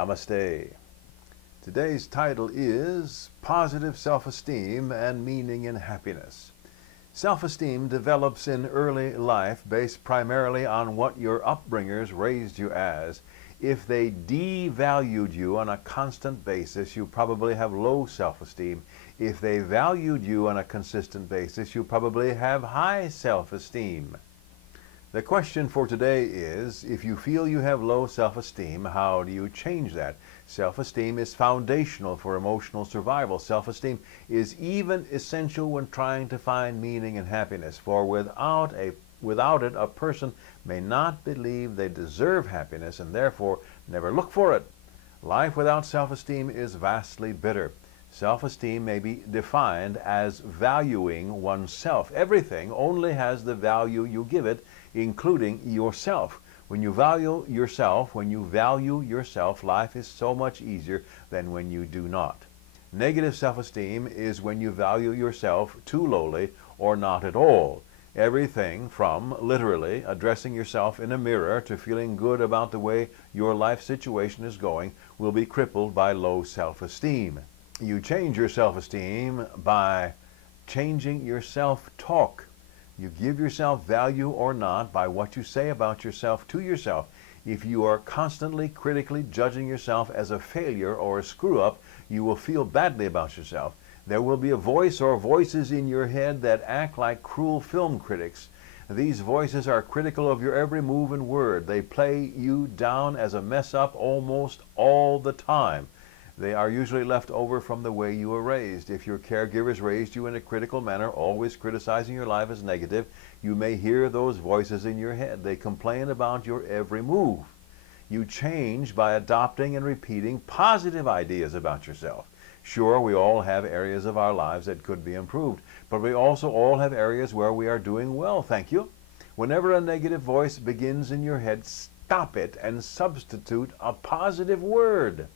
Namaste. Today's title is Positive Self-Esteem and Meaning in Happiness. Self-esteem develops in early life based primarily on what your upbringers raised you as. If they devalued you on a constant basis, you probably have low self-esteem. If they valued you on a consistent basis, you probably have high self-esteem. The question for today is, if you feel you have low self-esteem, how do you change that? Self-esteem is foundational for emotional survival. Self-esteem is even essential when trying to find meaning and happiness, for without it, a person may not believe they deserve happiness and therefore never look for it. Life without self-esteem is vastly bitter. Self-esteem may be defined as valuing oneself. Everything only has the value you give it, including yourself. When you value yourself, life is so much easier than when you do not. Negative self-esteem is when you value yourself too lowly or not at all. Everything from literally addressing yourself in a mirror to feeling good about the way your life situation is going will be crippled by low self-esteem. You change your self-esteem by changing your self-talk. You give yourself value or not by what you say about yourself to yourself. If you are constantly critically judging yourself as a failure or a screw-up, you will feel badly about yourself. There will be a voice or voices in your head that act like cruel film critics. These voices are critical of your every move and word. They play you down as a mess-up almost all the time. They are usually left over from the way you were raised. If your caregivers raised you in a critical manner, always criticizing your life as negative, you may hear those voices in your head. They complain about your every move. You change by adopting and repeating positive ideas about yourself. Sure, we all have areas of our lives that could be improved, but we also all have areas where we are doing well, thank you. Whenever a negative voice begins in your head, stop it and substitute a positive word.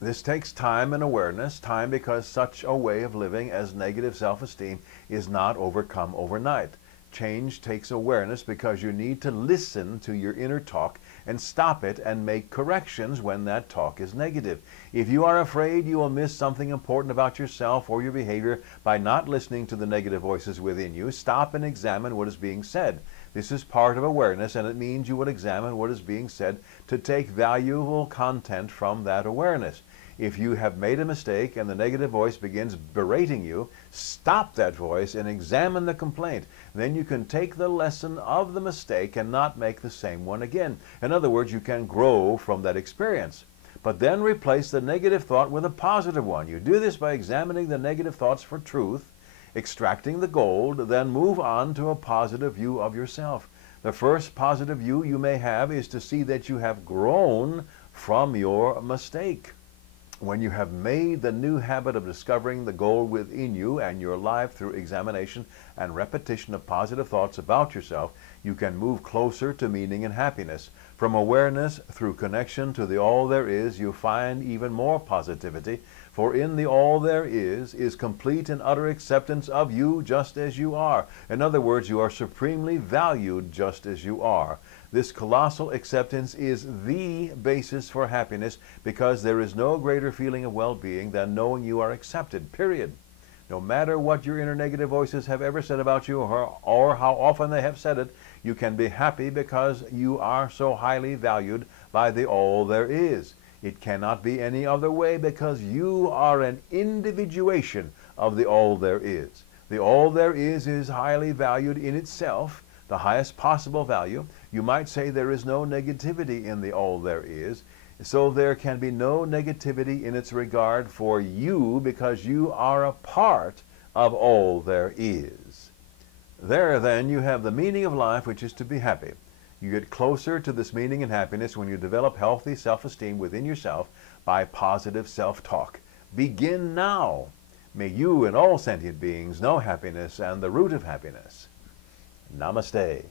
This takes time and awareness, time because such a way of living as negative self-esteem is not overcome overnight. Change takes awareness because you need to listen to your inner talk and stop it and make corrections when that talk is negative. If you are afraid you will miss something important about yourself or your behavior by not listening to the negative voices within you, stop and examine what is being said. This is part of awareness, and it means you would examine what is being said to take valuable content from that awareness. If you have made a mistake and the negative voice begins berating you, stop that voice and examine the complaint. Then you can take the lesson of the mistake and not make the same one again. In other words, you can grow from that experience. But then replace the negative thought with a positive one. You do this by examining the negative thoughts for truth, extracting the gold, then move on to a positive view of yourself. The first positive view you may have is to see that you have grown from your mistake. When you have made the new habit of discovering the gold within you and your life through examination and repetition of positive thoughts about yourself, you can move closer to meaning and happiness. From awareness through connection to the all there is, you find even more positivity, for in the all there is complete and utter acceptance of you just as you are. In other words, you are supremely valued just as you are. This colossal acceptance is the basis for happiness because there is no greater feeling of well-being than knowing you are accepted, period. No matter what your inner negative voices have ever said about you or how often they have said it, you can be happy because you are so highly valued by the all there is. It cannot be any other way because you are an individuation of the all there is. The all there is highly valued in itself, the highest possible value. You might say there is no negativity in the all there is, so there can be no negativity in its regard for you because you are a part of all there is. There then you have the meaning of life, which is to be happy. You get closer to this meaning and happiness when you develop healthy self-esteem within yourself by positive self-talk. Begin now. May you and all sentient beings know happiness and the root of happiness. Namaste.